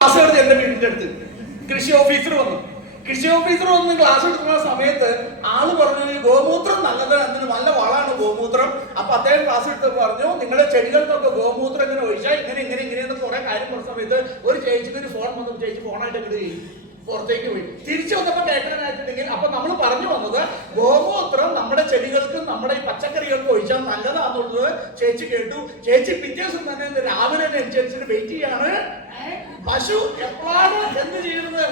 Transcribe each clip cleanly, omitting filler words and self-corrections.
Class എടുത്ത് എന്റെ വീടിന്റെ അടുത്ത് കൃഷി ഓഫീസർ വന്ന് ക്ലാസ് എടുക്കുന്ന സമയത്ത് ആള് പറഞ്ഞു ഗോമൂത്രം നല്ലതാണ്, അതിന് നല്ല വളമാണ് ഗോമൂത്രം. അപ്പൊ അദ്ദേഹം ക്ലാസ് എടുത്ത് പറഞ്ഞു നിങ്ങളുടെ ചെടികൾക്കൊക്കെ ഗോമൂത്രം ഇങ്ങനെ ഒഴിച്ചാൽ ഇങ്ങനെ കുറെ കാര്യം പറഞ്ഞ സമയത്ത് ഒരു ചേച്ചിക്ക് ഒരു ഫോൺ വന്നു. ചേച്ചി ഫോണായിട്ട് ഇങ്ങനെ പുറത്തേക്ക് പോയി. തിരിച്ചു വന്നപ്പോ കേൾക്കാനായിട്ടുണ്ടെങ്കിൽ അപ്പൊ നമ്മൾ പറഞ്ഞു വന്നത് ഗോമൂത്രം നമ്മുടെ ചെടികൾക്കും നമ്മുടെ ഈ പച്ചക്കറികൾക്കും ഒഴിച്ചാൽ നല്ലതാണെന്നുള്ളത് ചേച്ചി കേട്ടു. ചേച്ചി പിറ്റേ ദിവസം തന്നെ രാവിലെ അനുസരിച്ചിട്ട് വെയിറ്റ് ചെയ്യാണ്. പശു എപ്പോഴാണ് എന്ത് ചെയ്യുന്നത്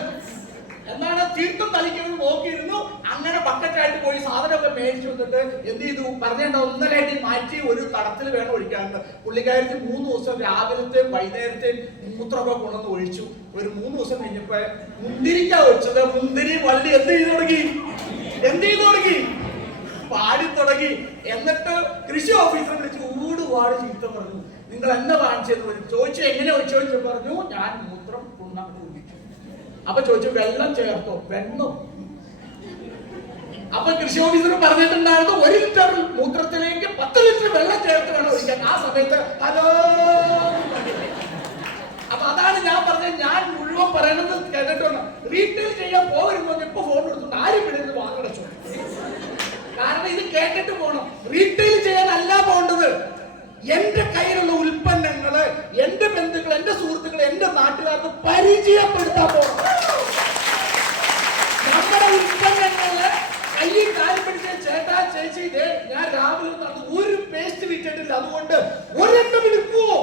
എന്നാണ് തീർത്ഥം തളിക്കുന്നത് നോക്കിയിരുന്നു. അങ്ങനെ ബക്കറ്റായിട്ട് പോയി സാധനമൊക്കെ മേടിച്ചു വന്നിട്ട് എന്ത് ചെയ്തു പറഞ്ഞോ ഒന്നരായിട്ട് മാറ്റി ഒരു തടത്തിൽ വേണം ഒഴിക്കാറുണ്ട്. പുള്ളിക്കാരത്തി 3 ദിവസം രാവിലത്തെ വൈകുന്നേരത്തെ മൂത്രമൊക്കെ കൊണ്ടുവന്ന് ഒഴിച്ചു. ഒരു 3 ദിവസം കഴിഞ്ഞപ്പോ മുന്തിരിക്കാ വെച്ചത് മുന്തിരി വള്ളി എന്ത് ചെയ്തു തുടങ്ങി പാടി തുടങ്ങി. എന്നിട്ട് കൃഷി ഓഫീസറെ വിളിച്ച് ഊടുപാട് ചീത്ത പറഞ്ഞു. നിങ്ങൾ എന്നെ വാങ്ങിച്ചെന്ന് ചോദിച്ചു. എങ്ങനെ ചോദിച്ചു പറഞ്ഞു ഞാൻ മൂത്രം കൊണ്ടാണ് കുടിച്ചു. അപ്പൊ ചോദിച്ചു വെള്ളം ചേർത്തോ? വെണ്ണോ? അപ്പൊ കൃഷി ഓഫീസർ പറഞ്ഞിട്ടുണ്ടായിരുന്നു 1 ലിറ്റർ മൂത്രത്തിലേക്ക് 10 ലിറ്റർ വെള്ളം ചേർത്ത് വേണം ഒഴിക്കാൻ. ആ സമയത്ത് ഹലോ. അപ്പൊ അതാണ് ഞാൻ പറഞ്ഞത്. ഞാൻ മുഴുവൻ പറയണത് കേട്ടിട്ടുണ്ട്. റീറ്റെയിൽ ചെയ്യാൻ പോകരുന്നു ഇപ്പൊ ഫോൺ എടുത്തുണ്ട് ആരും വിടുന്നത് വാങ്ങടച്ചോ. കാരണം ഇത് കേട്ടിട്ട് പോകണം. റീറ്റെയിൽ ചെയ്യാനല്ല പോകേണ്ടത്. എന്റെ കയ്യിലുള്ള ഉൽപ്പന്നങ്ങള് എന്റെ ബന്ധുക്കൾ, എന്റെ സുഹൃത്തുക്കൾ, എന്റെ നാട്ടുകാർക്ക് പരിചയപ്പെടുത്താൻ പോകണം. നമ്മുടെ ഉൽപ്പന്നങ്ങള് കയ്യിൽ കാര്യം പിടിച്ച ചേട്ടാ ചേച്ചി ഞാൻ രാവിലെ നടന്നു ഒരു പേസ്റ്റ് വിറ്റിട്ടില്ല, അതുകൊണ്ട് ഒരെണ്ണം എടുക്കുവോ?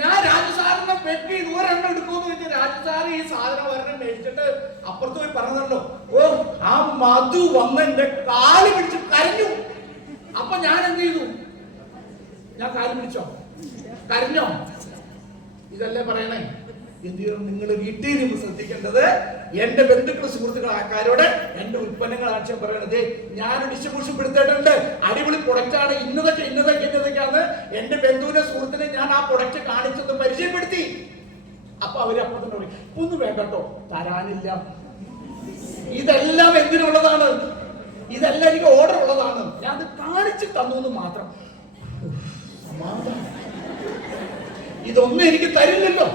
ഞാൻ രാജസാറിനെ പെക്കി ഒരെണ്ണം എടുക്കുമെന്ന് വെച്ചാൽ രാജസാറ് ഈ സാധനം ഒരെണ്ണം മേടിച്ചിട്ട് അപ്പുറത്ത് പോയി പറഞ്ഞല്ലോ, ഓ ആ മധു വന്ന് എന്റെ കാല് പിടിച്ച് കരഞ്ഞു. അപ്പൊ ഞാൻ എന്ത് ചെയ്തു? ഞാൻ കാല് പിടിച്ചോ? കരഞ്ഞോ? ഇതല്ലേ പറയണേ. എന്ത് ചെയ്യണം? നിങ്ങൾ വീട്ടിൽ നിന്ന് ശ്രദ്ധിക്കേണ്ടത് എന്റെ ബന്ധുക്കൾ, സുഹൃത്തുക്കൾ, ആൾക്കാരോട് എന്റെ ഉൽപ്പന്നങ്ങൾ ആവശ്യം പറയണത് ഞാൻ ഡിസ്ട്രിബ്യൂഷൻ എടുത്തിട്ടുണ്ട്. അടിപൊളി പ്രൊഡക്റ്റ് ആണ്, ഇന്നതൊക്കെയാണ്. എന്റെ ബന്ധുവിനെ, സുഹൃത്തിനെ ഞാൻ ആ പ്രൊഡക്റ്റ് കാണിച്ചത് പരിചയപ്പെടുത്തി. അപ്പൊ അവര് അപ്പൊ തന്നെ പറയും ഒന്നും വേണ്ടോ, തരാനില്ല. ഇതെല്ലാം എന്തിനുള്ളതാണ്? ഇതെല്ലാം എനിക്ക് ഓർഡർ ഉള്ളതാണ്. ഞാൻ അത് കാണിച്ചു തന്നു മാത്രം. ഇതൊന്നും എനിക്ക് തരില്ലല്ലോ.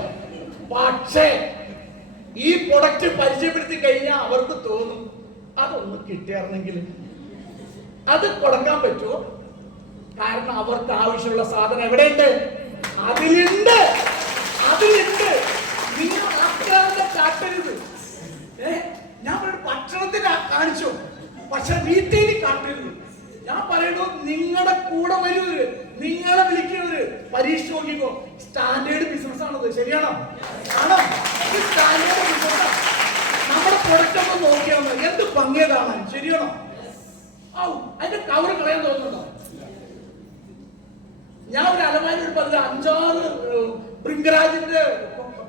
പക്ഷേ ഈ പ്രൊഡക്റ്റ് പരിചയപ്പെടുത്തി കഴിഞ്ഞാൽ അവർക്ക് തോന്നും അതൊന്നും കിട്ടിയായിരുന്നെങ്കിൽ. അത് കൊടുക്കാൻ പറ്റുമോ? കാരണം അവർക്ക് ആവശ്യമുള്ള സാധനം എവിടെയുണ്ട്? അതിലുണ്ട്. നിങ്ങൾ ആക്രാന്തം കാട്ടരുത്. ഞാൻ ഭക്ഷണത്തിന് കാണിച്ചു, പക്ഷെ വീട്ടിൽ കാട്ടരുത്. ഞാൻ പറയണു നിങ്ങളുടെ കൂടെ വരുവര്, നിങ്ങളെ വിളിക്കുന്നവര് പരീക്ഷ നോക്കിക്കോ. സ്റ്റാൻഡേർഡ് ബിസിനസ് ആണത്. ശരിയാണോ? ആണോ? Standard business. നമ്മുടെ പ്രൊഡക്റ്റ് ഒക്കെ നോക്കിയാൽ മതി. എന്ത് ഭംഗിയ കാണാൻ. ശരിയാണോ? അതിന്റെ കവർ കളയാൻ തോന്നുന്നുണ്ടോ? ഞാൻ ഒരു അലമാരി ഒരു 5-6 ബ്രിങ്കരാജിന്റെ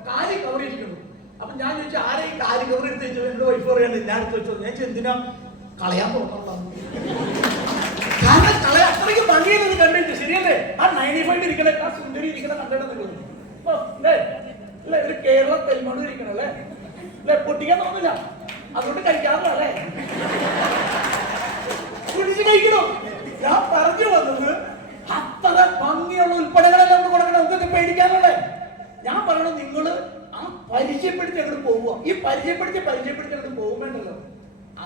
കാലി കവർ ഇരിക്കുന്നു. അപ്പൊ ഞാൻ ചോദിച്ചു ആരെ ഈ കാലി കവർ എടുത്ത് വെച്ചോ? എന്റെ വൈഫ് പറയാണ് ഞാൻ എടുത്ത് വെച്ചോ. ഞാൻ എന്തിനാ കളയാൻ തോന്നുന്നുണ്ടോ? കാരണം കളയാൻ അത്രയ്ക്ക് ഭംഗിയെന്ന് കണ്ടിട്ട്. ശരിയല്ലേ? ആ 95 ഇരിക്കണേ, ആ സുന്ദരി ഇരിക്കണ കണ്ടിട്ട് ഒരു കേരള തെൽമോട് ഇരിക്കണല്ലേ? പൊട്ടിക്കാൻ തോന്നില്ല, അതുകൊണ്ട് കഴിക്കാറില്ലേ? കുടിച്ച് കഴിക്കണം. ഞാൻ പറഞ്ഞു വന്നത് അത്ര ഭംഗിയുള്ള ഉൽപ്പന്നങ്ങളെല്ലാം നമ്മൾ കൊടുക്കണം. നമുക്ക് പേടിക്കാനുള്ളേ. ഞാൻ പറയണത് നിങ്ങള് ആ പരിചയപ്പെടുത്തി അങ്ങോട്ട് പോവുക. ഈ പരിചയപ്പെടുത്തി അങ്ങോട്ട് പോകുമ്പോണ്ടല്ലോ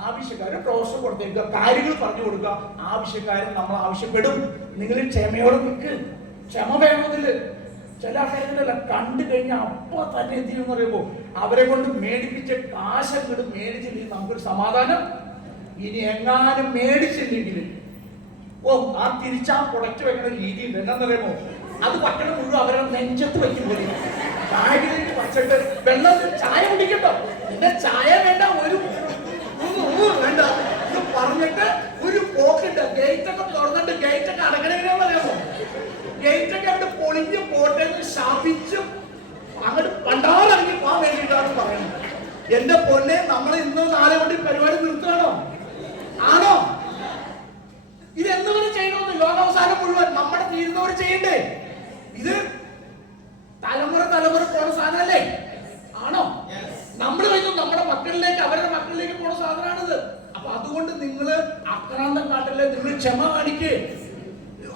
ആവശ്യക്കാരൻ പ്രോസസ് കൊടുത്തേക്കുക, കാര്യങ്ങൾ പറഞ്ഞു കൊടുക്കുക. ആവശ്യക്കാരൻ നമ്മൾ ആവശ്യപ്പെടും. നിങ്ങൾ ക്ഷമയോടെ നിൽക്ക്. ക്ഷമ വേണമെന്നില്ല. ചില ആൾക്കാരല്ല കണ്ടു കഴിഞ്ഞാൽ അപ്പൊ തന്നെ എന്ത് ചെയ്യുമെന്ന് പറയുമ്പോ അവരെ കൊണ്ട് മേടിപ്പിച്ച കാശ് അങ്ങോട്ട് മേടിച്ചില്ലെങ്കിൽ നമുക്കൊരു സമാധാനം. ഇനി എങ്ങാനും മേടിച്ചില്ലെങ്കിൽ ആ തിരിച്ചാ പ്രൊഡക്റ്റ് വെക്കുന്ന രീതി ഉണ്ട്. എന്താന്ന് പറയുമ്പോ അത് പറ്റണ മുഴുവൻ അവരെ നെഞ്ചത്ത് വെക്കുമ്പോൾ ബാഗിലേക്ക് വച്ചിട്ട് വെള്ളം ചായ കുടിക്കട്ടോ. പിന്നെ ചായ വേണ്ട, ഒരു വേണ്ട ഇത് പറഞ്ഞിട്ട് ഒരു പോക്കിട്ട് ഗേറ്റ് ഒക്കെ തുറന്നിട്ട് ഗേറ്റ് ഒക്കെ അടക്കണമെന്ന് പറയാമോ? ഗേറ്റ് ഒക്കെ അവിടെ പൊളിഞ്ഞ് പോട്ടെ എന്ന് ശാപിച്ചും അങ്ങോട്ട് പണ്ടാറിറങ്ങി പോകാൻ വേണ്ടിയിട്ടാണ് പറയുന്നത്. എന്റെ പൊന്നെ, നമ്മൾ ഇന്ന് നാളെ കൊണ്ട് പരിപാടി നിർത്തുകയാണോ? ആണോ? ഇത് എന്തുവരെ ചെയ്യണമെന്ന് ലോകാവസാനം മുഴുവൻ നമ്മുടെ തീരുന്നവർ ചെയ്യണ്ടേ? ഇത് തലമുറ പോണ സാധനല്ലേ? ആണോ? നമ്മൾ കഴിഞ്ഞു നമ്മുടെ മക്കളിലേക്ക്, അവരുടെ മക്കളിലേക്ക് പോണ സാധനമാണിത്. അപ്പൊ അതുകൊണ്ട് നിങ്ങൾ ആക്രാന്തം കാട്ടല്ലേ, നിങ്ങൾ ക്ഷമ കാണിക്ക്.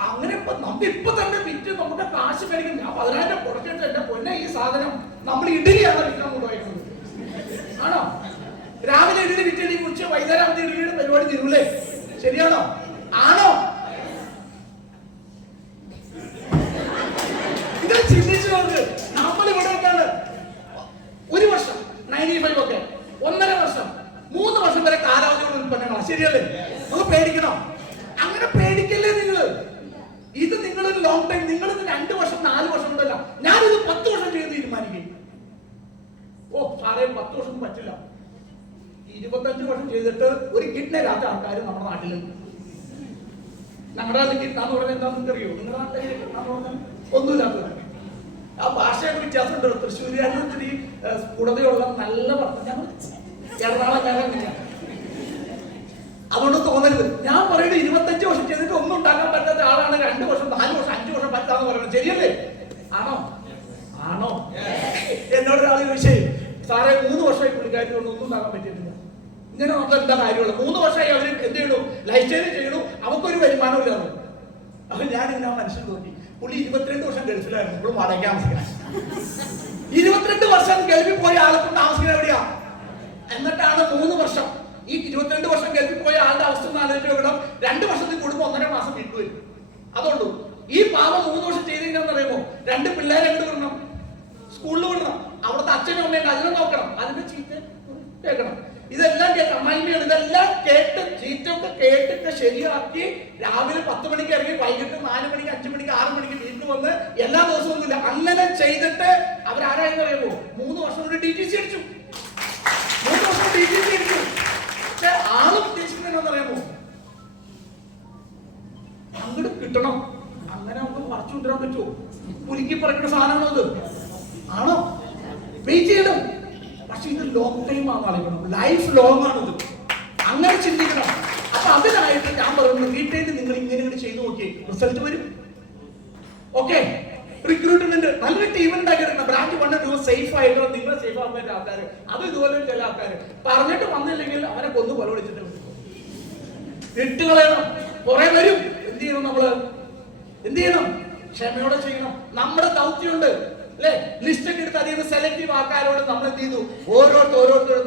അങ്ങനെ നമുക്ക് ഇപ്പൊ തന്നെ വിറ്റ് നമുക്ക് കാശ് കഴിക്കും. ഞാൻ 10,000 കുറച്ചിട്ട് എന്റെ പൊന്നെ ഈ സാധനം നമ്മൾ ഇഡലിയാണ് വിൽക്കാൻ കൊണ്ടുപോയിരുന്നത്. ആണോ? രാവിലെ ഇഡലി വിറ്റ് കുറിച്ച് വൈകുന്നേരം ഇഡലിയുടെ പരിപാടി തീരൂലേ? ശരിയാണോ? ആണോ? ഇത് ചിന്തിച്ചു നോക്ക്. നമ്മൾ ഇവിടെ എന്താണ് ഒരു വർഷം 95 ഒക്കെ, 1.5 വർഷം, 3 വർഷം വരെ കാലാവധിയുള്ള ഉൽപ്പന്നങ്ങളാണ്. ശരിയല്ലേ? നമുക്ക് പേടിക്കണം. അങ്ങനെ പേടിക്കല്ലേ നിങ്ങള്. ഇത് നിങ്ങളൊരു ലോങ് ടൈം, നിങ്ങൾ 2 വർഷം 4 വർഷം കൊണ്ടല്ല, ഞാനിത് 10 വർഷം ചെയ്ത് തീരുമാനിക്കും. ഓ സാറേ 10 വർഷം പറ്റില്ല. 25 വർഷം ചെയ്തിട്ട് ഒരു കിഡ്നി ഇല്ലാത്ത ആൾക്കാർ നമ്മുടെ നാട്ടിലുണ്ട്. ഞങ്ങളുടെ നാട്ടിൽ കിട്ടാന്ന് പറഞ്ഞാൽ എന്താ നിങ്ങൾക്കറിയോ? നിങ്ങളുടെ നാട്ടിൽ കിട്ടാന്ന് പറഞ്ഞാൽ ഒന്നുമില്ലാത്തതാണ്. ആ ഭാഷയുടെ വ്യത്യാസമുണ്ട്. തൃശ്ശൂരുകാരന് ഇത്തിരി സ്ഫുടതയുള്ള നല്ല വർത്തമാനം. എറണാകുളക്കാരൻ അതുകൊണ്ട് തോന്നരുത്. ഞാൻ പറയുന്നത് 25 വർഷം ചെയ്തിട്ട് ഒന്നും ഉണ്ടാക്കാൻ പറ്റാത്ത ആളാണ് 2 വർഷം 4 വർഷം 5 വർഷം പറ്റാന്ന് പറയുന്നത്. ശരിയല്ലേ? ആണോ? ആണോ? എന്നോട് ഒരാൾ ചോദിച്ചേ സാറേ 3 വർഷമായി പുള്ളിക്കാരി കൊണ്ട് ഒന്നും ഉണ്ടാക്കാൻ പറ്റിയിട്ടില്ല. ഇങ്ങനെ നമുക്ക് എന്താ കാര്യമുള്ളത്? 3 വർഷമായി അവർ എന്ത് ചെയ്യണു? ലൈഫ് സ്റ്റൈൽ ചെയ്യണു, അവർക്കൊരു വരുമാനം ഇല്ലാതെ. അപ്പൊ ഞാനിങ്ങനെ ആ മനുഷ്യൻ നോക്കി. പുള്ളി 22 വർഷം ഗൾഫിലായിരുന്നു. ഇപ്പോൾ വാടക താമസിക്കണം. 22 വർഷം ഗൾഫിൽ പോയ ആൾക്കും താമസിക്കുന്നത് എവിടെയാ? എന്നിട്ടാണ് 3 വർഷം. ഈ 22 വർഷം ഗൾഫിൽ പോയ ആളുടെ അവസ്ഥ ഒന്ന് ആലോചിച്ച് നോക്കണം. 2 വർഷത്തിൽ കൂടുമ്പോൾ 1.5 മാസം വീട്ടിൽ വരും. അതുകൊണ്ടു ഈ പാവം 3 വർഷം ചെയ്തില്ലെന്ന് പറയുമ്പോ 2 പിള്ളേരെ എങ്ങോട്ട് വിടണം? സ്കൂളിൽ വിടണം. അവിടുത്തെ അച്ഛനും അമ്മയുണ്ട്, അതിനെ നോക്കണം, അതിന്റെ ചീത്ത കേൾക്കണം. ഇതെല്ലാം കേട്ട് അമ്മായിമ്മയാണ്. ഇതെല്ലാം കേട്ട് ചീറ്റൊക്കെ കേട്ടിട്ട് ശരിയാക്കി രാവിലെ 10 മണിക്ക് ഇറങ്ങി വൈകിട്ട് 4 മണിക്ക് 5 മണിക്ക് 6 മണിക്ക് വീട്ടിൽ വന്ന് എല്ലാ ദിവസവും ഒന്നുമില്ല. അങ്ങനെ ചെയ്തിട്ട് അവരാരായെന്ന് പറയുമ്പോ 3 വർഷം കൊണ്ട് DTC അടിച്ചു. 3 വർഷം DTC അടിച്ചു. പക്ഷെ ആള് ഉദ്ദേശിക്കുന്നത് അറിയാമോ? അങ്ങോട്ട് കിട്ടണം. അങ്ങനെ നമുക്ക് പറിച്ചു കൊണ്ടുവരാൻ പറ്റുമോ? കുലുക്കി പറക്കുന്ന സാധനമാണോ അത്? ആണോ? വെയിറ്റ് ചെയ്യണം. പക്ഷെ ഇത് ലോങ് ടൈം ആണ് അറിയണം. ലൈഫ് ലോങ് ആണിത്. അങ്ങനെ ചിന്തിക്കണം. അപ്പൊ അതിനായിട്ട് ഞാൻ പറയുന്നത് റീറ്റെയിൽ നിങ്ങൾ ഇങ്ങനെ ചെയ്തു നോക്കി റിസൾട്ട് വരും. ഓക്കെ, റിക്രൂട്ട്മെന്റ് നല്ലൊരു ടീം ഉണ്ടാക്കിയെടുക്കണം. ബ്രാഞ്ച് 1 2 സേഫ് ആയിട്ടുള്ള നിങ്ങൾ സേഫ് ആവുന്ന ആൾക്കാർ, അത് ഇതുപോലെ ചില ആൾക്കാർ പറഞ്ഞിട്ട് വന്നില്ലെങ്കിൽ അവരെ കൊന്നു കൊല വിളിച്ചിട്ട് ഇട്ടുകളയണം. കുറെ വരും. എന്ത് ചെയ്യണം? നമ്മള് എന്ത് ചെയ്യണം? ക്ഷമയോടെ ചെയ്യണം. നമ്മുടെ ദൗത്യമുണ്ട് അല്ലെ? ലിസ്റ്റ് ഒക്കെ എടുത്ത് അതിൽ നിന്ന് സെലക്റ്റീവ് ആൾക്കാരോട് നമ്മൾ എന്ത് ചെയ്തു? ഓരോരുത്തരും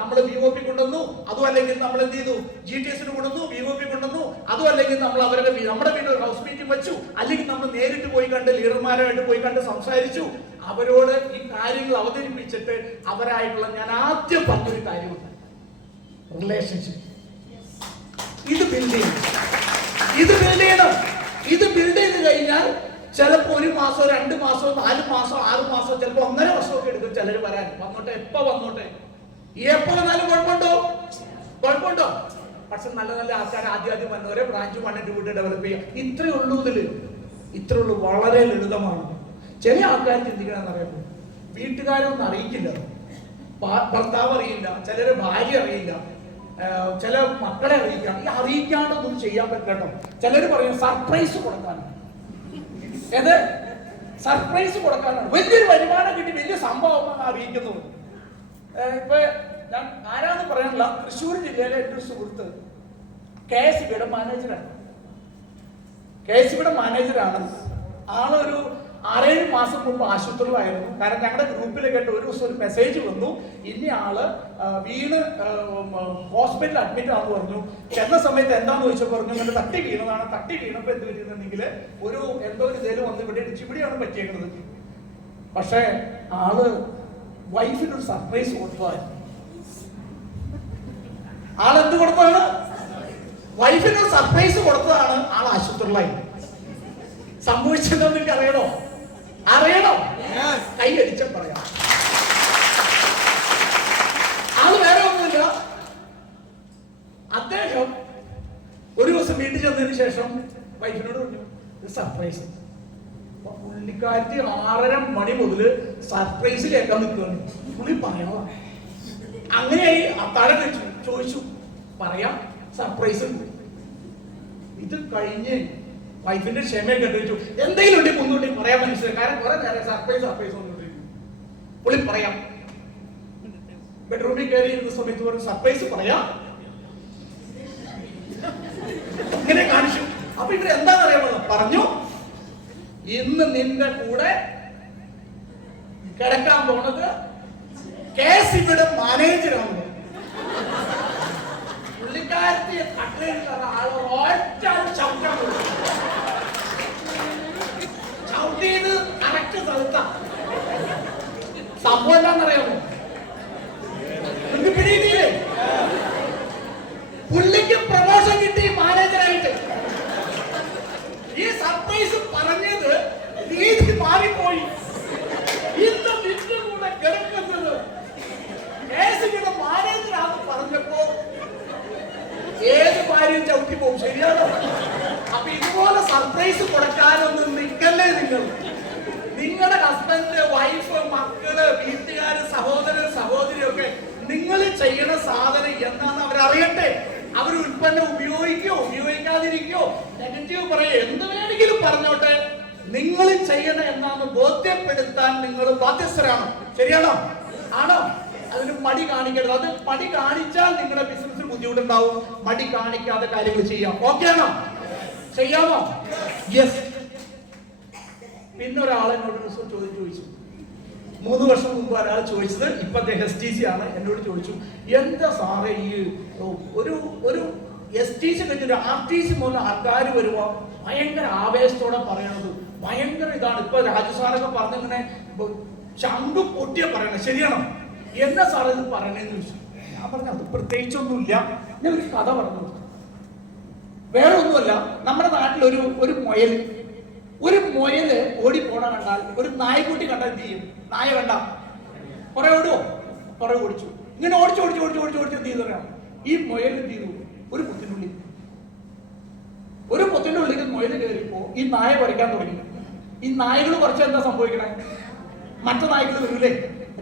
നമ്മള് VOP കൊണ്ടുവന്നു. അതും അല്ലെങ്കിൽ നമ്മൾ എന്ത് ചെയ്തു? GTS കൊണ്ടുവന്നു, VOP കൊണ്ടുവന്നു. അതും അല്ലെങ്കിൽ നമ്മൾ അവരുടെ നമ്മുടെ വീട്ടിൽ ഹൗസ് മീറ്റിംഗ് വെച്ചു. അല്ലെങ്കിൽ നമ്മൾ നേരിട്ട് പോയി കണ്ട് ലീഡർമാരായിട്ട് പോയി കണ്ട് സംസാരിച്ചു. അവരോട് ഈ കാര്യങ്ങൾ അവതരിപ്പിച്ചിട്ട് അവരായിട്ടുള്ള ഞാൻ ആദ്യം പറഞ്ഞൊരു കാര്യമുണ്ട്, റിലേഷൻഷിപ്പ്. ഇത് ബിൽഡ് ചെയ്യണം. ഇത് ബിൽഡ് ചെയ്ത് കഴിഞ്ഞാൽ ചിലപ്പോ 1 മാസോ 2 മാസോ 4 മാസോ 6 മാസോ ചിലപ്പോ 1.5 വർഷമൊക്കെ എടുക്കും ചിലർ വരാൻ. വന്നോട്ടെ, എപ്പോ വന്നോട്ടെ. എപ്പോ വന്നാലും കുഴപ്പമുണ്ടോ? പക്ഷെ നല്ല നല്ല ആൾക്കാർ ആദ്യം വന്നവരെ ബ്രാഞ്ച് 1 2 ഡെവലപ്പ് ചെയ്യുക. ഇത്രയേ ഉള്ളൂ. വളരെ ലളിതമാണ്. ചില ആൾക്കാർ ചിന്തിക്കണമെന്ന് അറിയുമ്പോൾ വീട്ടുകാരൊന്നും അറിയിക്കില്ല. ഭർത്താവ് അറിയില്ല, ചിലര് ഭാര്യ അറിയില്ല, ചില മക്കളെ അറിയിക്കാം. ഈ അറിയിക്കാണ്ടൊന്നും ചെയ്യാൻ പറ്റട്ടോ. ചിലര് പറയും സർപ്രൈസ് കൊടുക്കാനാണ്. സർപ്രൈസ് കൊടുക്കാനാണ്. വലിയൊരു വരുമാനം കിട്ടി വലിയ സംഭവമാണ് അറിയിക്കുന്നു. ഇപ്പൊ ഞാൻ ആരാന്ന് പറയാനില്ല, തൃശ്ശൂർ ജില്ലയിലെ എൻ്റെ ഒരു സുഹൃത്ത് KSBയുടെ മാനേജറാണ്. ആളൊരു 6-7 മാസം മുമ്പ് ആശുപത്രിയിലായിരുന്നു. കാരണം ഞങ്ങളുടെ ഗ്രൂപ്പിൽ കേട്ട് ഒരു ദിവസം ഒരു മെസ്സേജ് വന്നു, ഇനി ആള് വീണ് ഹോസ്പിറ്റലിൽ അഡ്മിറ്റ് ആണെന്ന് പറഞ്ഞു. ചെന്ന സമയത്ത് എന്താന്ന് ചോദിച്ചപ്പോൾ പറഞ്ഞു ഇങ്ങനെ തട്ടി വീണതാണ്. തട്ടി വീണപ്പോൾ എന്ത് പറ്റിയിട്ടുണ്ടെങ്കിൽ എന്തോ ഒരു ഇതേലും വന്ന് ഇവിടെ ഇടിച്ചിപിടിയാണ് പറ്റിയേക്കുന്നത്. പക്ഷേ ആള് വൈഫിനൊരു സർപ്രൈസ് കൊടുത്തതായിരുന്നു. ആളെന്ത് കൊടുത്തതാണ്? വൈഫിനൊരു സർപ്രൈസ് കൊടുത്തതാണ്. ആൾ ആശുപത്രിയിലായി. സംഭവിച്ചെന്ന് നിങ്ങൾക്ക് അറിയണോ? കൈ അടിച്ച പറയാം. ആള് വേറെ ഒന്നുമില്ല. അദ്ദേഹം ഒരു ദിവസം വീട്ടിൽ ചെന്നതിന് ശേഷം വൈഫിനോട് പറഞ്ഞു ഒരു സർപ്രൈസ്. പുള്ളിക്കാരത്തി 6:30 മണി മുതൽ സർപ്രൈസ് കേൾക്കാൻ നിൽക്കുകയാണ്. പുള്ളി പറയണോ? അങ്ങനെയായി അത്താഴം വെച്ചു. ചോദിച്ചു, പറയാം സർപ്രൈസ്. ഇത് കഴിഞ്ഞ് വൈഫിന്റെ ക്ഷമയൊക്കെ ചോദിച്ചു, എന്തെങ്കിലും ഉണ്ടെങ്കിൽ ഒന്നുകൂടി പറയാൻ മനസ്സിലായി. കാരണം കുറെ നേരം സർപ്രൈസ് ഒന്നുകൊണ്ടിരിക്കും. പുള്ളി പറയാം. ബെഡ്റൂമിൽ കയറി ഇരുന്ന സമയത്ത് ഒരു സർപ്രൈസ് പറയാം. ഇങ്ങനെ കാണിച്ചു. അപ്പൊ ഇവര് എന്താണെന്നറിയാമോ പറഞ്ഞു, ഇന്ന് നിന്റെ കൂടെ കിടക്കാൻ പോണത് KCBയുടെ മാനേജറാണ്. പുള്ളിക്കാരത്തി ചവിട്ടിയത് കറക്റ്റ് സ്ഥലത്താ. സംഭവം എന്താണെന്നറിയാമോ? നിങ്ങൾക്ക് പിടിയില്ലേ? പുള്ളിക്ക് പ്രമോഷൻ കിട്ടി മാനേജറായിട്ട്. ഈ സർപ്രൈസ് പറഞ്ഞത് രീതി മാറിപ്പോയി. ഇന്ന് നിന്റെ കൂടെ കിടക്കുന്നത് KCBയുടെ മാനേജറാന്ന് പറഞ്ഞപ്പോ ഏത് ഭാര്യയും ചവിട്ടി പോകും. ശരിയാണോ? അപ്പൊ ഇതുപോലെ സർപ്രൈസ് കൊടുക്കാനൊന്നും നിൽക്കല്ലേ നിങ്ങൾ. നിങ്ങളുടെ ഹസ്ബൻഡ്, വൈഫ്, മക്കള്, വീട്ടുകാര്, സഹോദരൻ, സഹോദരിയൊക്കെ നിങ്ങൾ ചെയ്യണ സാധനം എന്താണെന്ന് അവരറിയട്ടെ. അവർ ഉൽപ്പന്നം ഉപയോഗിക്കോ ഉപയോഗിക്കാതിരിക്കോ നെഗറ്റീവ് പറയോ എന്ത് വേണമെങ്കിലും പറഞ്ഞോട്ടെ, നിങ്ങൾ ചെയ്യണ എന്താണെന്ന് ബോധ്യപ്പെടുത്താൻ നിങ്ങൾ ബാധ്യസ്ഥരാണ്. ശരിയാണോ? ആണോ? അതിന് മടി കാണിക്കരുത്. അത് മടി കാണിച്ചാൽ നിങ്ങളുടെ ബിസിനസ്സിൽ ബുദ്ധിമുട്ടുണ്ടാവും. മടി കാണിക്കാതെ കാര്യങ്ങൾ ചെയ്യാം. ഓക്കെ ആണോ? ചെയ്യാമോ? യെസ്. പിന്നെ ഒരാൾ എന്നോട് ചോദിച്ചു, 3 വർഷം മുമ്പ് ഒരാൾ ചോദിച്ചത്, ഇപ്പത്തെ STC ആണ്, എന്നോട് ചോദിച്ചു, എന്താ സാറേ ഈ ഒരു STC കഴിഞ്ഞൊരു RTC മുതൽ ആൾക്കാർ വരുമ്പോ ഭയങ്കര ആവേശത്തോടെ പറയണത് ഭയങ്കര ഇതാണ്. ഇപ്പൊ രാജു സാറൊക്കെ പറഞ്ഞിങ്ങനെ ചങ്ക് പൊട്ടിയ പറയണത്. ശരിയാണോ? എന്നാ സാറേ ഇത് പറയണേന്ന് ചോദിച്ചു. ഞാൻ പറഞ്ഞു അത് പ്രത്യേകിച്ചൊന്നുമില്ല. ഞാൻ ഒരു കഥ പറഞ്ഞു. വേറെ ഒന്നുമല്ല, നമ്മുടെ നാട്ടിൽ ഒരു മുയല് ഓടിപ്പോണ കണ്ടാൽ, ഒരു നായ്ക്കുട്ടി കണ്ടാൽ എന്ത് ചെയ്യും? നായ കണ്ട കുറെ ഓടുവോ? കുറെ ഓടിച്ചു. ഇങ്ങനെ ഓടിച്ചു എന്ത് ചെയ്തു പറയാം? ഈ മുയൽ എന്ത് ചെയ്തു? ഒരു പൊത്തിന്റെ ഉള്ളിൽ മുയല് കയറിപ്പോ ഈ നായ കുറയ്ക്കാൻ തുടങ്ങി. ഈ നായകൾ കുറച്ച് എന്താ സംഭവിക്കണേ? മറ്റു നായ്ക്കൾ വരൂലേ?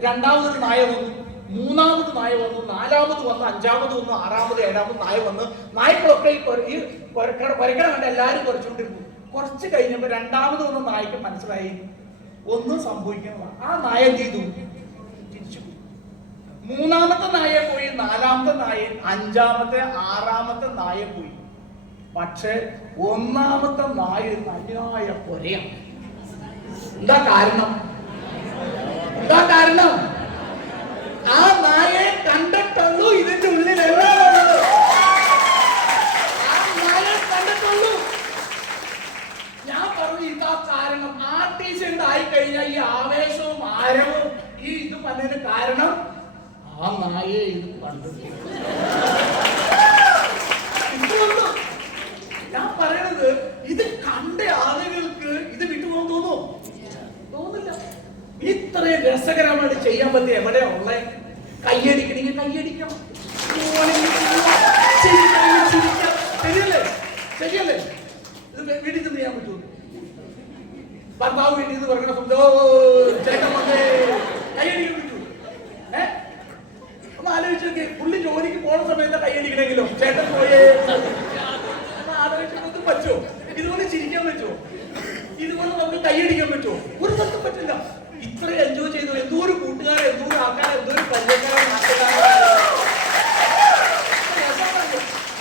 രണ്ടാമതൊരു നായ വന്നു, മൂന്നാമത് നായ വന്നു, നാലാമത് വന്നു, അഞ്ചാമത് വന്നു, ആറാമത്, ഏഴാമത് നായ വന്ന് നായ്ക്കളൊക്കെ ഈ കുറയ്ക്കണ കണ്ട എല്ലാവരും കുറച്ചുകൊണ്ടിരുന്നു. കുറച്ച് കഴിഞ്ഞപ്പോ രണ്ടാമത് വന്ന നായ്ക്ക് മനസ്സിലായി ഒന്നും സംഭവിക്കുന്നില്ല. ആ നായ എന്ത് ചെയ്തു? തിരിച്ചു. മൂന്നാമത്തെ നായ പോയി, നാലാമത്തെ നായ, അഞ്ചാമത്തെ, ആറാമത്തെ നായ പോയി. പക്ഷെ ഒന്നാമത്തെ നായ നന്നായ പൊരയാണ്. എന്താ കാരണം? ആ നായയെ കണ്ടിട്ടുള്ളൂ ഇതിന്റെ ഉള്ളിൽ എല്ലാം ഉള്ളത്. ആ നായയെ കണ്ടിട്ടുള്ളൂ. ഞാൻ പറഞ്ഞു ഇതാ കാരണം. RTC ഉണ്ടായി കഴിഞ്ഞാൽ ഈ ആവേശവും ആരവവും ഈ ഇത് പറഞ്ഞതിന് കാരണം ആ നായയെ ഇത് കണ്ടിട്ടില്ല. ഞാൻ പറയണത് ഇത് കണ്ട ആളുകൾക്ക് ഇത് വിട്ടുപോകാൻ തോന്നില്ല. ഇത്രയും രസകരമായിട്ട് ചെയ്യാൻ പറ്റിയ എവിടെയാ ഉള്ളേ? കയ്യടിക്കണമെങ്കിൽ കയ്യടിക്കണം, ശരിയല്ലേ? ഇത് വീട്ടിൽ നിന്ന് ചെയ്യാൻ പറ്റുമോ? ഭർത്താവ് വീട്ടിൽ നിന്ന് പറയണ ചേട്ടൻ വന്നേ കയ്യടിക്കാൻ പറ്റൂ? ഒന്ന് ആലോചിച്ച് നോക്കി. പുള്ളി ജോലിക്ക് പോണ സമയത്ത് കയ്യടിക്കണമെങ്കിലോ ചേട്ടൻ പോയേ ആലോചിച്ചത് പറ്റുമോ? ഇതുപോലെ ചിരിക്കാൻ പറ്റുമോ? ഇതുപോലെ നമുക്ക് കൈയടിക്കാൻ പറ്റുമോ? ഒരു സ്ഥലത്തും പറ്റില്ല. ഇത്രയും എൻജോയ് ചെയ്തു. എന്തോ ഒരു കൂട്ടുകാരെ, എന്തോ ഒരു ആൾക്കാരെ, എന്തോ ഒരു പരിചയക്കാരെ,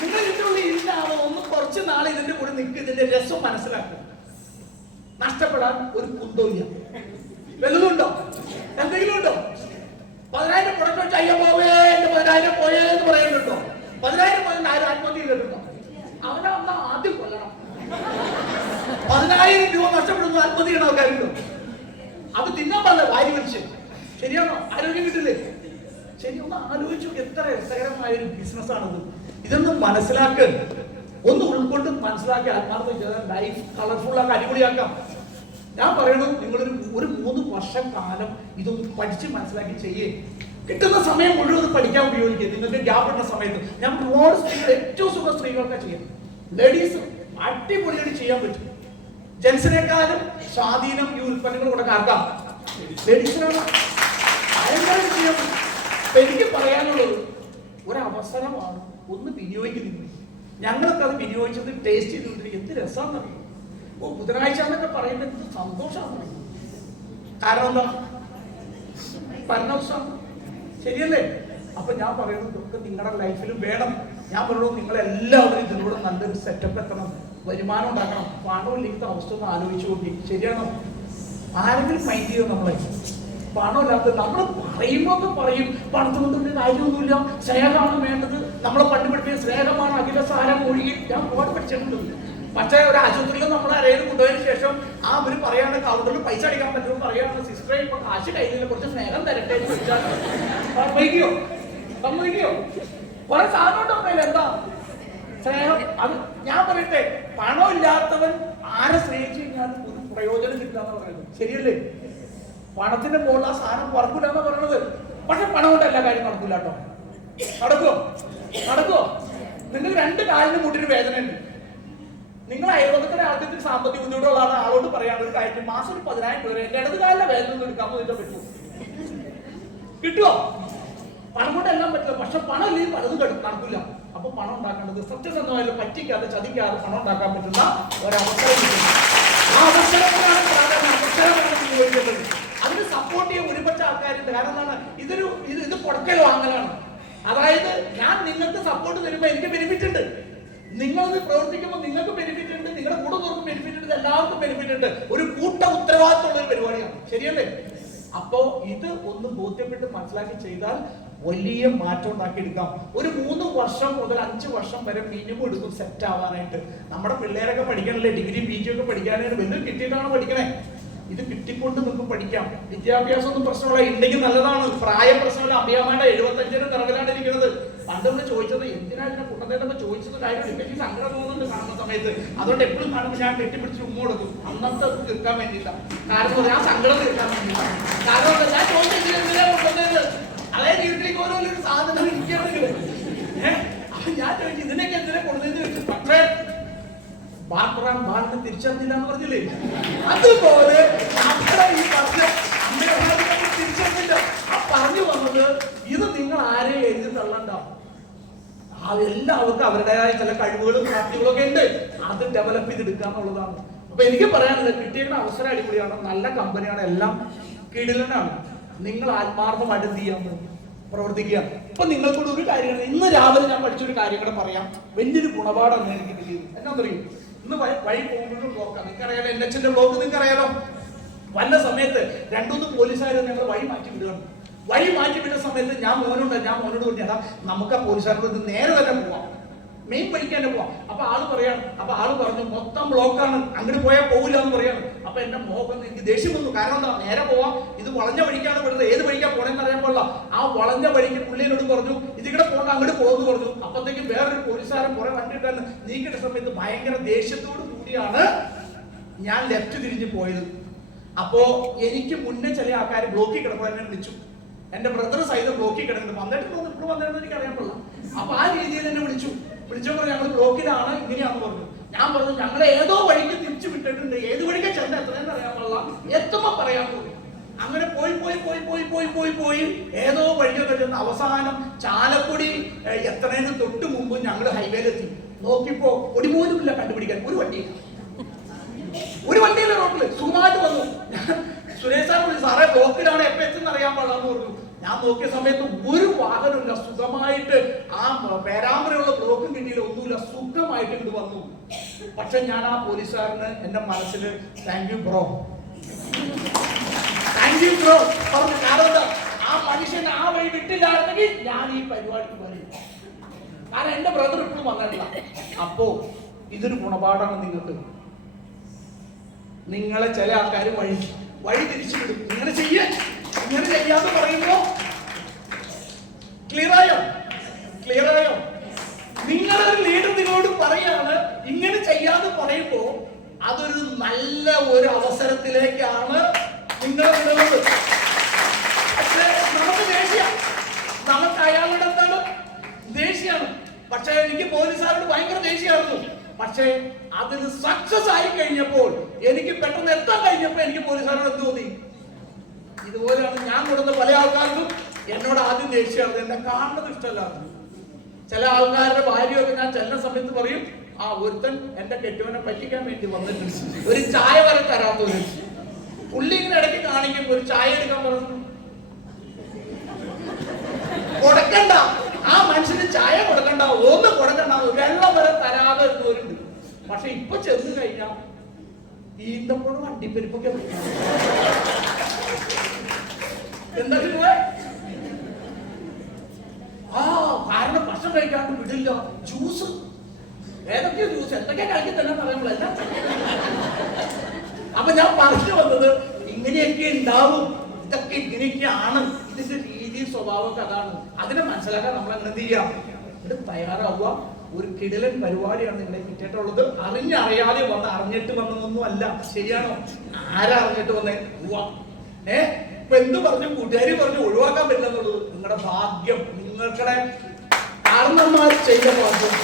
നിങ്ങൾ ഇതിന്റെ ഉള്ളിൽ ഇല്ലാവോ? ഒന്ന് കുറച്ച് നാളെ ഇതിന്റെ കൂടെ നിൽക്കുക, ഇതിന്റെ രസം മനസ്സിലാക്കുക. നഷ്ടപ്പെടാൻ ഒരു കുന്തമില്ല. വലുതുണ്ടോ? എന്തെങ്കിലും ഉണ്ടോ? 10,000 പ്രൊഡക്റ്റ് വെച്ച് അയ്യോ പോവേ എന്റെ 10,000 പോയേ എന്ന് പറയുന്നുണ്ടോ? 10,000 പോയത് ആരും ആത്മഹത്യ ചെയ്തിട്ടുണ്ടോ? അവനെ ഒന്ന് ആദ്യം കൊല്ലണം. 10,000 രൂപ നഷ്ടപ്പെടുന്നു ആത്മഹത്യ ചെയ്യണ ആൾക്കാരുണ്ടോ? അത് തിന്നാൻ പാടില്ല, വാരി വലിച്ച്. ശരിയാണോ? ആരോഗ്യം കിട്ടില്ലേ? ശരി, ഒന്ന് ആലോചിച്ചു. എത്ര രസകരമായ ഒരു ബിസിനസ്സാണിത്. ഇതൊന്നും മനസ്സിലാക്കുക, ഒന്ന് ഉൾക്കൊണ്ട് മനസ്സിലാക്കി ആത്മാർത്ഥം ചെയ്താൽ ലൈഫ് കളർഫുൾ ആക്കി അടിപൊളിയാക്കാം. ഞാൻ പറയണത് നിങ്ങളൊരു 3 വർഷക്കാലം ഇതൊന്ന് പഠിച്ച് മനസ്സിലാക്കി ചെയ്യേ. കിട്ടുന്ന സമയം മുഴുവൻ പഠിക്കാൻ ഉപയോഗിക്കുക. നിങ്ങൾക്ക് ഗ്യാപ്പ് ഇടുന്ന സമയത്ത് ഞാൻ ഒരുപാട് സ്ത്രീകൾ, ഏറ്റവും സുഖ സ്ത്രീകളൊക്കെ ചെയ്യാം. ലേഡീസ് അടിപൊളിയായിട്ട് ചെയ്യാൻ പറ്റും. ജെൻസിനേക്കാളും സ്വാധീനം ഈ ഉൽപ്പന്നങ്ങൾ കൊടുക്കാർക്കാം ലേഡീസിനാണ്. ഭയങ്കരമായിട്ട് ചെയ്യാൻ പറ്റും. എനിക്ക് പറയാനുള്ളത് ഒരവസരമാണ്, ഒന്ന് വിനിയോഗിക്കുന്നില്ല. ഞങ്ങളൊക്കെ അത് വിനിയോഗിച്ചത് ടേസ്റ്റ് ചെയ്തുകൊണ്ടിരിക്കും. എന്ത് രസമാണെന്നറിയും. ബുധനാഴ്ച എന്നൊക്കെ പറയുന്നത് എന്ത് സന്തോഷമാണ്. കാരണം എന്താ? പരമോത്സവം. ശരിയല്ലേ? അപ്പൊ ഞാൻ പറയുന്നത് ഇതൊക്കെ നിങ്ങളുടെ ലൈഫിൽ വേണം. ഞാൻ പറയുള്ളൂ നിങ്ങളെല്ലാവരും ഇതിലൂടെ നല്ലൊരു സെറ്റപ്പ് എത്തണം. വരുമാനം ഉണ്ടാക്കണം. പണമില്ലാത്ത അവസ്ഥ ഒന്ന് ആലോചിച്ച് നോക്കി. ശരിയാണോ? ആരെങ്കിലും മൈൻഡ് ചെയ്യോ നമ്മളെ? പണമില്ലാത്ത നമ്മൾ പറയുമ്പോൾ പറയും പണത്തിൽ കൊണ്ടൊരു കാര്യമൊന്നുമില്ല, സ്നേഹമാണ് വേണ്ടത്. നമ്മളെ പണ്ട് പഠിപ്പിച്ച സ്നേഹമാണ് അഖില സാരം ഒഴുകി. ഞാൻ ഒരുപാട് പഠിച്ചിട്ടുണ്ട്. പക്ഷേ ഒരു ആശുപത്രിയിൽ നമ്മൾ അരയിൽ കൊണ്ടുപോയതിനു ശേഷം അവർ പറയാണ് കൗണ്ടറിൽ പൈസ അടിക്കാൻ പറ്റുമോ, പറയാണ് സിസ്റ്ററെ ഇപ്പൊ കാശ് കയ്യിലില്ല, കുറച്ച് സ്നേഹം തരട്ടെ എന്ന് ചോദിച്ചാൽ സമ്മതിക്കോ? കുറെ സാധനം ഉണ്ടോ? എന്താ സ്നേഹം? അത് ഞാൻ പറയട്ടെ, പണം ഇല്ലാത്തവൻ ആരെ സ്നേഹിച്ചു കഴിഞ്ഞാൽ ഒരു പ്രയോജനം കിട്ടില്ല എന്ന് പറയുന്നത് ശരിയല്ലേ? പണത്തിന്റെ മുകളിൽ ആ സാധനം പറക്കൂല എന്ന് പറയുന്നത്. പക്ഷെ പണം കൊണ്ട് എല്ലാ കാര്യം നടക്കൂല കേട്ടോ. നടക്കുവോ? നിങ്ങൾക്ക് രണ്ട് കാലിന് മുട്ടിന് വേദന ഉണ്ട്. നിങ്ങൾ അയൽവക്കത്തിലെ ആൾക്കാർക്ക് സാമ്പത്തിക ബുദ്ധിമുട്ടുള്ള ആളോട് പറയാൻ ഒരു കാര്യം, മാസം ഒരു 10,000 രൂപ എന്റെ ഇടത് കാലിലെ വേദന ഒന്നും എടുക്കാമോ ചോദിച്ചാൽ പറ്റുമോ? കിട്ടുമോ? പണം കൊണ്ട് എല്ലാം പറ്റില്ല. പക്ഷെ പണം ഇല്ലെങ്കിൽ പലതും നടക്കില്ല. അപ്പൊ പണം ഉണ്ടാക്കേണ്ടത് സത്യസന്ധമായാലും പറ്റിക്കാതെ ചതിക്കാതെ പണം ഉണ്ടാക്കാൻ പറ്റുന്ന ഒരവസരം കിട്ടുന്നു. ആ അവസരത്തിനാണ് ഉപയോഗിക്കേണ്ടത്. അതിന് സപ്പോർട്ട് ചെയ്യാൻ ഒരുപക്ഷ ആൾക്കാരുണ്ട്. കാരണം എന്താണ്? ഇത് കൊടുക്കൽ വാങ്ങലാണ്. അതായത് ഞാൻ നിങ്ങൾക്ക് സപ്പോർട്ട് തരുമ്പോൾ എനിക്ക് ബെനിഫിറ്റ് ഉണ്ട്, നിങ്ങളത് പ്രവർത്തിക്കുമ്പോൾ നിങ്ങൾക്ക് ബെനിഫിറ്റ് ഉണ്ട്, നിങ്ങളുടെ കൂടെ നോർക്കും ബെനിഫിറ്റ് ഉണ്ട്, എല്ലാവർക്കും ബെനിഫിറ്റ് ഉണ്ട്. ഒരു കൂട്ട ഉത്തരവാദിത്തമുള്ള ഒരു പരിപാടിയാണ്. ശരിയല്ലേ? അപ്പോ ഇത് ഒന്ന് ബോധ്യപ്പെട്ട് മനസ്സിലാക്കി ചെയ്താൽ വലിയ മാറ്റം ഉണ്ടാക്കിയെടുക്കാം. ഒരു 3 വർഷം മുതൽ 5 വർഷം വരെ മിനിമം എടുക്കും സെറ്റ് ആവാനായിട്ട്. നമ്മുടെ പിള്ളേരൊക്കെ പഠിക്കാനല്ലേ, ഡിഗ്രി PG ഒക്കെ പഠിക്കാനായിട്ട് വലിയ കിട്ടിയിട്ടാണ് പഠിക്കണേ. ഇത് കിട്ടിക്കൊണ്ട് നിങ്ങൾക്ക് പഠിക്കാം. വിദ്യാഭ്യാസം ഒന്നും പ്രശ്നമുള്ള ഉണ്ടെങ്കിൽ നല്ലതാണ്. പ്രായ പ്രശ്നമില്ല. അഭിയാമ്മയുടെ 75 നിറവിലാണ് ഇരിക്കുന്നത്. പണ്ട് നമ്മൾ ചോദിച്ചത് എന്തിനാ ഇതിനെ കുട്ടത്തേട്ടൊക്കെ ചോദിച്ചത് കാര്യം എനിക്ക് സങ്കടം തോന്നുന്നുണ്ട് കാണുന്ന സമയത്ത്. അതുകൊണ്ട് എപ്പോഴും കാണുമ്പോൾ ഞാൻ കെട്ടിപ്പിടിച്ച് ഉമ്മ കൊടുക്കും. അന്നത്തെ തീർക്കാൻ വേണ്ടിയില്ല, കാരണം ആ സങ്കടം തീർക്കാൻ വേണ്ടിയില്ല. കാരണം ഞാൻ ചോദിച്ചത് എന്തിനാ കൊണ്ടുവന്നത്? അതായത് വീട്ടിലേക്ക് ഓരോ സാധനം ഇരിക്കുകയാണെങ്കിൽ ഞാൻ ചോദിച്ചു ഇതിനൊക്കെ എന്തിനാ കൊണ്ടുവന്നത്? പക്ഷേ ബാലിനെ തിരിച്ചറിഞ്ഞില്ല എന്ന് പറഞ്ഞില്ലേ? അതുപോലെ ഈ പറഞ്ഞ തിരിച്ചറിഞ്ഞില്ല. ആ പറഞ്ഞു വന്നത് ഇത് നിങ്ങൾ ആരെയും എഴുതി തള്ളണ്ട. എല്ലാവർക്കും അവരുടേതായ ചില കഴിവുകളും പ്രാപ്തികളും ഒക്കെ ഉണ്ട്. അത് ഡെവലപ്പ് ചെയ്തെടുക്കുക എന്നുള്ളതാണ്. അപ്പൊ എനിക്ക് പറയാനുള്ളത്, കിട്ടിയ അവസരം അടിപൊളിയാണ്, നല്ല കമ്പനിയാണ്, എല്ലാം കിടിലനാണ്. നിങ്ങൾ ആത്മാർത്ഥമായിട്ട് എന്ത് ചെയ്യാൻ പ്രവർത്തിക്കുക. ഇപ്പൊ നിങ്ങൾക്കൂടെ ഒരു കാര്യമാണ്. ഇന്ന് രാവിലെ ഞാൻ പഠിച്ചൊരു കാര്യം കൂടെ പറയാം. വലിയൊരു ഗുണപാഠമാണ് എനിക്ക് കിട്ടിയത്. എന്നാ പറയും, ഇന്ന് വഴി പോകുമ്പോഴും ബ്ലോക്കാണ്. നിങ്ങൾക്കറിയാലോ, NH-ന്റെ ബ്ലോക്ക് നിങ്ങൾക്കറിയാലോ. വന്ന സമയത്ത് 2-3 പോലീസുകാർ ഞങ്ങൾ വഴി മാറ്റി വിടുകയാണ്. വഴി മാറ്റി വിട്ട സമയത്ത് ഞാൻ മോനോട് പറഞ്ഞാ നമുക്ക് ആ പോലീസുകാരോട് നേരെ തന്നെ പോവാം, മെയിൻ വഴിക്ക് തന്നെ പോവാം. അപ്പൊ ആള് പറഞ്ഞു മൊത്തം ബ്ലോക്കാണ്, അങ്ങോട്ട് പോയാൽ പോകില്ല എന്ന് പറയാണ്. അപ്പൊ എന്റെ മോഹം എനിക്ക് ദേഷ്യം വന്നു. കാരണം എന്താ, നേരെ പോവാം, ഇത് വളഞ്ഞ വഴിക്കാണ് വിടുന്നത്, ഏത് വഴിക്കാ പോണെന്ന് അറിയാൻ പാടില്ല. ആ വളഞ്ഞ വഴിക്ക് പുള്ളിയോട് പറഞ്ഞു ഇതിവിടെ പോകണ്ട, അങ്ങോട്ട് പോകുന്നു പറഞ്ഞു. അപ്പത്തേക്കും വേറൊരു പോലീസുകാരൻ കുറെ വണ്ടിയിട്ടാണ് നീക്കിട്ട സമയത്ത് ഭയങ്കര ദേഷ്യത്തോട് കൂടിയാണ് ഞാൻ ലെഫ്റ്റ് തിരിഞ്ഞ് പോയത്. അപ്പോ എനിക്ക് മുന്നേ ചില ആൾക്കാർ ബ്ലോക്കിൽ കിടപ്പോൾ എന്നെ വിളിച്ചു. എന്റെ ബ്രദർ സൈതം ബ്ലോക്കിൽ കിടക്കുന്നുണ്ട്, വന്നിട്ടുണ്ടോ ഇപ്പോൾ വന്നിട്ടുണ്ടോ എനിക്ക് അറിയാൻ പാടില്ല. അപ്പൊ ആ രീതിയിൽ എന്നെ വിളിച്ചപ്പോൾ ഞങ്ങൾ ബ്ലോക്കിലാണ്, ഇങ്ങനെയാണെന്ന് പറഞ്ഞു. ഞാൻ പറഞ്ഞു ഞങ്ങളെ ഏതോ വഴിക്ക് തിരിച്ചു വിട്ടിട്ടുണ്ട്, ഏത് വഴിക്ക് ചെന്ന് എത്രയെന്ന് അറിയാൻ പാടില്ല, എത്തുമ്പോ പറയാൻ പോയി. അങ്ങനെ പോയി ഏതോ വഴിയൊക്കെ ചെന്ന് അവസാനം ചാലക്കുടി എത്രേന് തൊട്ട് മുമ്പ് ഞങ്ങൾ ഹൈവേയിലെത്തി. നോക്കിപ്പോ ഒരു പോലും ഇല്ല കണ്ടുപിടിക്കാൻ. ഒരു വണ്ടിയില്ല റോഡില്. സുഖമായിട്ട് വന്നു. സുരേഷ് സാർ വിളിച്ചു, സാറേ ബ്ലോക്കിലാണ്, എപ്പോ എത്തുന്ന അറിയാൻ പാടില്ലെന്ന് പറഞ്ഞു. ഞാൻ നോക്കിയ സമയത്ത് ഒരു വാഹനമില്ല, സുഖമായിട്ട് ആ പേരാമ്പ്രയുള്ള ബ്ലോക്കും കിട്ടിയില്ല, ഒന്നുമില്ല, സുഖമായിട്ട് ഇങ്ങോട്ട് വന്നു. പക്ഷെ ഞാൻ ആ പോലീസുകാരന് എന്റെ മനസ്സിൽ താങ്ക് യു ബ്രോ പറഞ്ഞു. കാരണം എന്താ, ആ മനുഷ്യൻ ആ വഴി വിട്ടില്ലായിരുന്നെങ്കിൽ ഞാൻ ഈ പരിപാടിക്ക് വരും. കാരണം എന്റെ ബ്രദർ ഇപ്പോഴും വന്നിട്ടില്ല. അപ്പോ ഇതൊരു ഗുണപാഠമാണ് നിങ്ങൾക്ക്. നിങ്ങളെ ചില ആൾക്കാർ വഴി തിരിച്ചു വിടും. ഇങ്ങനെ ചെയ്യാന്ന് പറയുമ്പോ ക്ലിയറായോ? നിങ്ങളൊരു ലീഡർ നിങ്ങളോട് പറയാണ് ഇങ്ങനെ ചെയ്യാന്ന് പറയുമ്പോ അതൊരു നല്ല ഒരു അവസരത്തിലേക്കാണ് നിങ്ങൾ വിടുന്നത്. പക്ഷേ നമുക്ക് നമുക്ക് അയാളുടെ എന്താണ് ദേഷ്യാണ്. പക്ഷെ എനിക്ക് പോലീസുകാരോട് ഭയങ്കര ദേഷ്യമായിരുന്നു. പക്ഷേ അതിന് സക്സസ് ആയി കഴിഞ്ഞപ്പോൾ, എനിക്ക് പെട്ടെന്ന് എത്താൻ കഴിഞ്ഞപ്പോൾ എനിക്ക് പോലീസുകാരോട് എന്ത് തോന്നി? ഇതുപോലെയാണ് ഞാൻ കൊടുത്ത പല ആൾക്കാർക്കും എന്നോട് ആദ്യം ദേഷ്യമായിരുന്നു, എന്നെ കാണുന്നത് ഇഷ്ടമല്ലായിരുന്നു. ചില ആൾക്കാരുടെ ഭാര്യയൊക്കെ ഞാൻ ചെല്ലുന്ന സമയത്ത് പറയും, ആ ഒരുത്തൻ എന്റെ കെട്ടുവനെ പറ്റിക്കാൻ വേണ്ടി വന്നിട്ടുണ്ട്, ഒരു ചായ വരെ തരാത്തൊരു പുള്ളി ഇങ്ങനെ ഇടയ്ക്ക് കാണിക്കും, ഒരു ചായ എടുക്കാൻ പറഞ്ഞു കൊടുക്കണ്ട, ആ മനുഷ്യന് ചായ കൊടുക്കണ്ട, ഒന്ന് കൊടുക്കണ്ട, വെള്ളം വരെ തരാതെ ഇരുന്നവരുണ്ട്. പക്ഷെ ഇപ്പൊ ചെന്ന് കഴിഞ്ഞാൽ ഈന്തപ്പോഴും അണ്ടിപ്പരിപ്പൊക്കെ എന്താ കാരണം ഭക്ഷണം കഴിക്കാണ്ട് വിടില്ല. ജ്യൂസ് ഏതൊക്കെയോ ജ്യൂസ് എന്തൊക്കെയാ കഴിക്കി തന്നെ പറയുമ്പോഴല്ല. അപ്പൊ ഞാൻ പറഞ്ഞു വന്നത് ഇങ്ങനെയൊക്കെ ഉണ്ടാവും, ഇതൊക്കെ ഇങ്ങനെയൊക്കെയാണ്, ഇതിന്റെ രീതി സ്വഭാവമൊക്കെ അതാണ്. അതിനെ മനസ്സിലാക്കാൻ നമ്മൾ അങ്ങനെ എന്ത് ചെയ്യാം, ഇത് തയ്യാറാവുക. ഒരു കിടിലൻ പരിപാടിയാണ് നിങ്ങളെ കിട്ടിയിട്ടുള്ളത്. അറിഞ്ഞറിയാതെ വന്ന് അറിഞ്ഞിട്ട് വന്നതൊന്നും അല്ല. ശരിയാണോ? ആരാ അറിഞ്ഞിട്ട് വന്നേ? ഇപ്പൊ എന്ത് പറഞ്ഞു കൂട്ടുകാരി പറഞ്ഞു ഒഴിവാക്കാൻ പറ്റില്ല എന്നുള്ളത് നിങ്ങളുടെ ഭാഗ്യം, നിങ്ങളുടെ കാരണന്മാർ ചെയ്ത ഭാഗ്യം.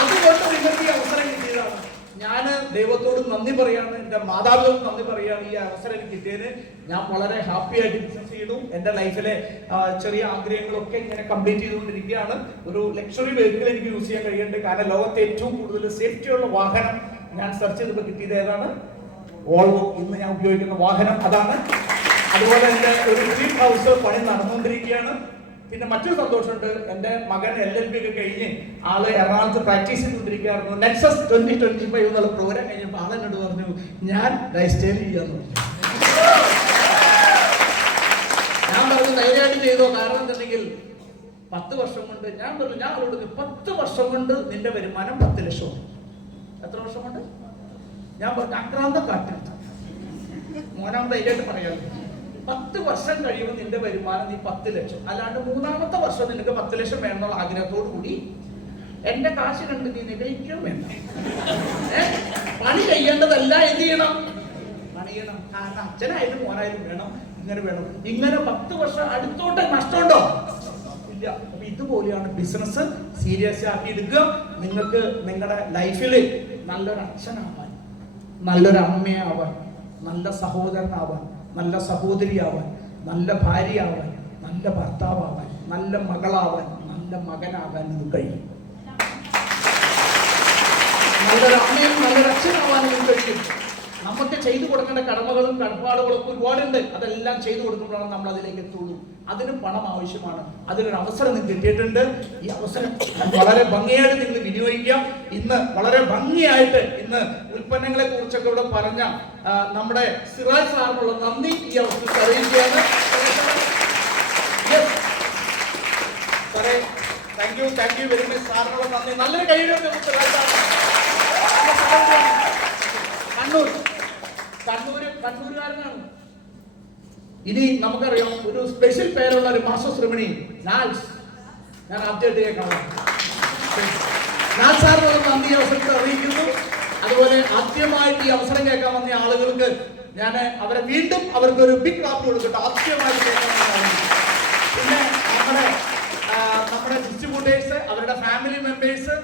അതുകൊണ്ട് നിങ്ങൾക്ക് ഈ അവസരം കിട്ടിയതാണ്. ഞാൻ ദൈവത്തോട് നന്ദി പറയാണ്, എന്റെ മാതാപിതാക്കളോട് നന്ദി പറയാണ്. ഈ അവസരം എനിക്ക് കിട്ടിയതിന് ഞാൻ വളരെ ഹാപ്പി ആയിട്ട് ബിസിനസ് ചെയ്തു. എന്റെ ലൈഫിലെ ചെറിയ ആഗ്രഹങ്ങളൊക്കെ ഇങ്ങനെ കംപ്ലീറ്റ് ചെയ്തുകൊണ്ടിരിക്കുകയാണ്. ഒരു ലക്ഷറി വെഹിക്കിൾ എനിക്ക് യൂസ് ചെയ്യാൻ കഴിയുന്നുണ്ട്. കാരണം ലോകത്തെ ഏറ്റവും കൂടുതൽ സേഫ്റ്റിയുള്ള വാഹനം ഞാൻ സെർച്ച് ചെയ്തപ്പോൾ കിട്ടിയത് ഏതാണ്? വോൾവോ. ഇന്ന് ഞാൻ ഉപയോഗിക്കുന്ന വാഹനം അതാണ്. അതുപോലെ എന്റെ ഒരു ഡ്രീം ഹൗസ് പണി നടന്നുകൊണ്ടിരിക്കുകയാണ്. പിന്നെ മറ്റൊരു സന്തോഷമുണ്ട്, എന്റെ മകൻ LLB ഒക്കെ കഴിഞ്ഞ് ആള് എറണാകുളത്ത് പ്രാക്ടീസ് ചെയ്തുകൊണ്ടിരിക്കുകയായിരുന്നു. നെക്സസ് 2025 എന്നുള്ള പ്രോഗ്രാം കഴിഞ്ഞപ്പോൾ ആളെന്നോട് പറഞ്ഞു ഞാൻ രജിസ്റ്റർ ചെയ്യാന്ന് പറഞ്ഞു. ഞാൻ പറഞ്ഞു ധൈര്യമായിട്ട് ചെയ്തോ, കാരണം എന്തുണ്ടെങ്കിൽ 10 വർഷം കൊണ്ട് ഞാൻ പറഞ്ഞു, ഞാൻ അവരോട് 10 വർഷം കൊണ്ട് നിന്റെ വരുമാനം 10 ലക്ഷം. എത്ര വർഷം കൊണ്ട്? ഞാൻ പറഞ്ഞു അക്രാന്തം കാറ്റെടുത്തു മോനാം ധൈര്യമായിട്ട് പറയാം. 10 വർഷം കഴിയുമ്പോൾ നിന്റെ വരുമാനം നീ 10 ലക്ഷം. അല്ലാണ്ട് 3ാമത്തെ വർഷം നിനക്ക് 10 ലക്ഷം വേണമെന്നുള്ള ആഗ്രഹത്തോടു കൂടി എന്റെ കാശ് കണ്ട് നീ നികഴിക്കും വേണ്ട. പണി ചെയ്യേണ്ടതല്ല, എന്ത് ചെയ്യണം? പണിയണം. കാരണം അച്ഛനായാലും മോനായാലും വേണം, ഇങ്ങനെ വേണം. ഇങ്ങനെ 10 വർഷം അടുത്തോട്ട് നഷ്ടമുണ്ടോ? ഇല്ല. അപ്പൊ ഇതുപോലെയാണ് ബിസിനസ്. സീരിയസ് ആക്കി എടുക്കുക. നിങ്ങൾക്ക് നിങ്ങളുടെ ലൈഫിൽ നല്ലൊരു അച്ഛനാവാൻ, നല്ലൊരു അമ്മയാവാൻ, നല്ല സഹോദരനാവാൻ, നല്ല സഹോദരിയാവാൻ, നല്ല ഭാര്യയാവാൻ, നല്ല ഭർത്താവാൻ, നല്ല മകളാവാൻ, നല്ല മകനാവാൻ ഇത് കഴിയും. നല്ലൊരു അമ്മയും നല്ലൊരു അച്ഛനാവാൻ ഇത് കഴിയും. നമുക്ക് ചെയ്തു കൊടുക്കേണ്ട കടമകളും കടപ്പാടുകളും ഒക്കെ ഒരുപാടുണ്ട്. അതെല്ലാം ചെയ്തു കൊടുക്കുമ്പോഴാണ് നമ്മൾ അതിലേക്ക് എത്തുള്ളൂ. അതിന് പണം ആവശ്യമാണ്. അതിനൊരു അവസരം നിങ്ങൾക്ക് കിട്ടിയിട്ടുണ്ട്. ഈ അവസരം വളരെ ഭംഗിയായിട്ട് നിങ്ങൾ വിനിയോഗിക്കാം. ഇന്ന് വളരെ ഭംഗിയായിട്ട് ഇന്ന് ഉൽപ്പന്നങ്ങളെ കുറിച്ചൊക്കെ ഇവിടെ പറഞ്ഞ നമ്മുടെ സിറാജ് സാറിനുള്ള നന്ദി ഈ അവസരത്തിൽ അറിയിക്കുകയാണ്. താങ്ക് യു വെരി മച്ച് സാറിനുള്ള നന്ദി. നല്ലൊരു കഴിയുന്നുണ്ട് സിറാജ് സാർ. കണ്ണൂരുകാരനാണ്. ഇനി നമുക്കറിയാം ഒരു സ്പെഷ്യൽ പേരുള്ള ഒരു മാസശ്രമണി നാൽസ്. ഞാൻ ആദ്യമായിട്ട് കേൾക്കണം. നാൽസ് സാറിനുള്ള നന്ദി അവസരത്തിൽ അറിയിക്കുന്നു. അതുപോലെ ആദ്യമായിട്ട് ഈ അവസരം കേൾക്കാൻ വന്ന ആളുകൾക്ക് ഞാൻ അവരെ വീണ്ടും അവർക്കൊരു ബിഗ് ക്ലാപ്പ് കൊടുക്കട്ടെ. ആദ്യമായിട്ട് കേൾക്കാൻ വന്ന. പിന്നെ നമ്മുടെ ഡിസ്ട്രിബ്യൂട്ടേഴ്സ്, അവരുടെ ഫാമിലി മെമ്പേഴ്സ്,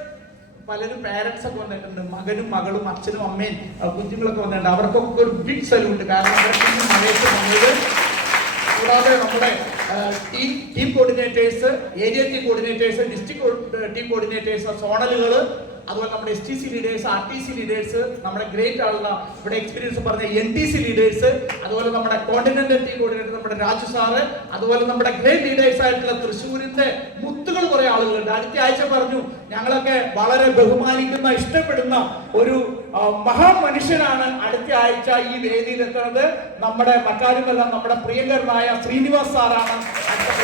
പലരും പേരൻസ് ഒക്കെ വന്നിട്ടുണ്ട്. മകനും മകളും അച്ഛനും അമ്മയും കുഞ്ഞുങ്ങളൊക്കെ വന്നിട്ടുണ്ട്. അവർക്കൊക്കെ ഒരു ബിഗ് സല്യൂട്ട്. കാരണം മഴയത്ത് വന്നത്. കൂടാതെ നമ്മുടെ team coordinators, area team coordinators, district team coordinators, സോണലുകൾ, അതുപോലെ നമ്മുടെ STC ലീഡേഴ്സ്, RTC ലീഡേഴ്സ്, നമ്മുടെ ഗ്രേറ്റ് ആളുള്ള ഇവിടെ എക്സ്പീരിയൻസ് പറഞ്ഞ NTC ലീഡേഴ്സ്, അതുപോലെ നമ്മുടെ കോണ്ടിനെന്റൽ ടീം കോർഡിനേറ്റർ നമ്മുടെ രാജു സാറ്, അതുപോലെ നമ്മുടെ ഗ്രേറ്റ് ലീഡേഴ്സ് ആയിട്ടുള്ള തൃശ്ശൂരിന്റെ മുത്തുകൾ കുറെ ആളുകളുണ്ട്. അടുത്ത ആഴ്ച പറഞ്ഞു ഞങ്ങളൊക്കെ വളരെ ബഹുമാനിക്കുന്ന ഇഷ്ടപ്പെടുന്ന ഒരു മഹാമനുഷ്യനാണ് അടുത്ത ആഴ്ച ഈ വേദിയിൽ എത്തുന്നത്. നമ്മുടെ മറ്റാരുമല്ല, നമ്മുടെ പ്രിയങ്കരനായ ശ്രീനിവാസ് സാറാണ് അടുത്ത.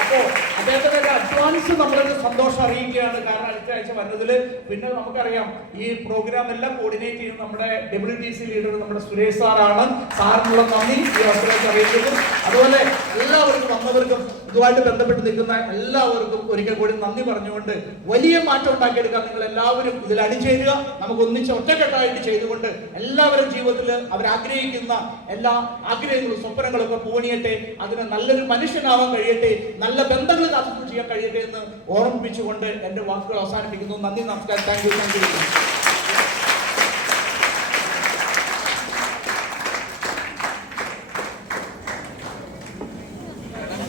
അപ്പോ അദ്ദേഹത്തിന്റെ അഡ്വാൻസ് നമ്മളൊരു സന്തോഷം അറിയിക്കുകയാണ്. കാരണം അടുത്ത ആഴ്ച വന്നതിൽ. പിന്നെ നമുക്കറിയാം ഈ പ്രോഗ്രാം എല്ലാം കോർഡിനേറ്റ് ചെയ്യുന്ന നമ്മുടെ WTC ലീഡർ നമ്മുടെ സുരേഷ് സാറാണ്. സാറിനുള്ള നന്ദി ഈ അവസരത്തിൽ അറിയിക്കുന്നു. അതുപോലെ എല്ലാവർക്കും വന്നവർക്കും ഇതുമായിട്ട് ബന്ധപ്പെട്ട് നിൽക്കുന്ന എല്ലാവർക്കും ഒരിക്കൽ കൂടി നന്ദി പറഞ്ഞുകൊണ്ട് വലിയ മാറ്റം ഉണ്ടാക്കിയെടുക്കാൻ നിങ്ങൾ എല്ലാവരും ഇതിൽ അണിചേരുക. നമുക്ക് ഒന്നിച്ച് ഒറ്റക്കെട്ടായിട്ട് ചെയ്തുകൊണ്ട് എല്ലാവരും ജീവിതത്തിൽ അവരാഗ്രഹിക്കുന്ന എല്ലാ ആഗ്രഹങ്ങളും സ്വപ്നങ്ങളൊക്കെ പൂണിയട്ടെ. അതിന് നല്ലൊരു മനുഷ്യനാവാൻ കഴിയട്ടെ, നല്ല ബന്ധങ്ങൾ കാത്തു ചെയ്യാൻ കഴിയട്ടെ എന്ന് ഓർമ്മിപ്പിച്ചുകൊണ്ട് എന്റെ വാക്കുകൾ അവസാനിപ്പിക്കുന്നു. നന്ദി, നമസ്കാരം. Thank you.